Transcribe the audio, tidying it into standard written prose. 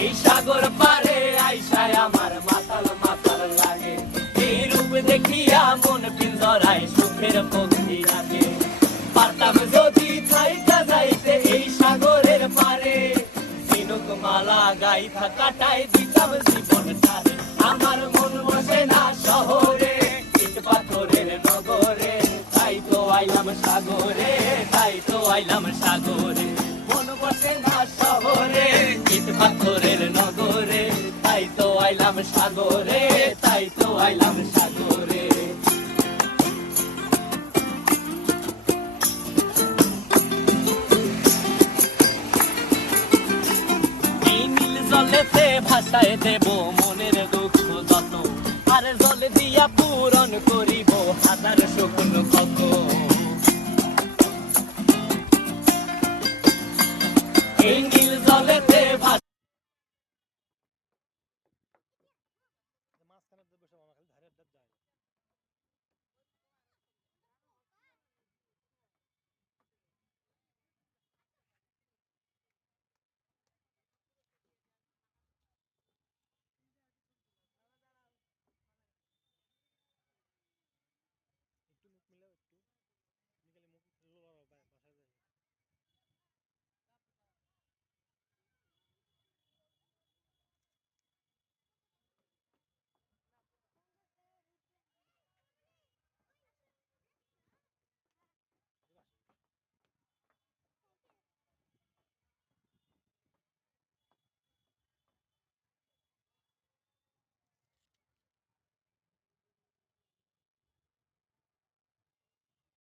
এই সাগর পারে আইসায় আমার মাতাল মাতাল লাগে। এই রূপ দেখিয়া মন পিঞ্জরায় সুখের পক্ষী রাখে। পারতাম যদি থাইকা যাইতে এই সাগরের পারে, ঝিনুক মালা গাইথা কাটাই দিতাম জীবনটারে। আমার মন বসে না শহরে, ইট পাথরের নগরে, তাই তো আইলাম সাগরে, তাই তো আইলাম সাগরে। মন বসে না শহরে, ইট পাথরের নগরে, তাই তো আইলাম সাগরে, তাই তো আইলাম সাগরে। এই নীল জলেতে ভাসায় দেব মনের দুঃখ যত, আর জল দিয়া পূরণ করিব হাজার সুখ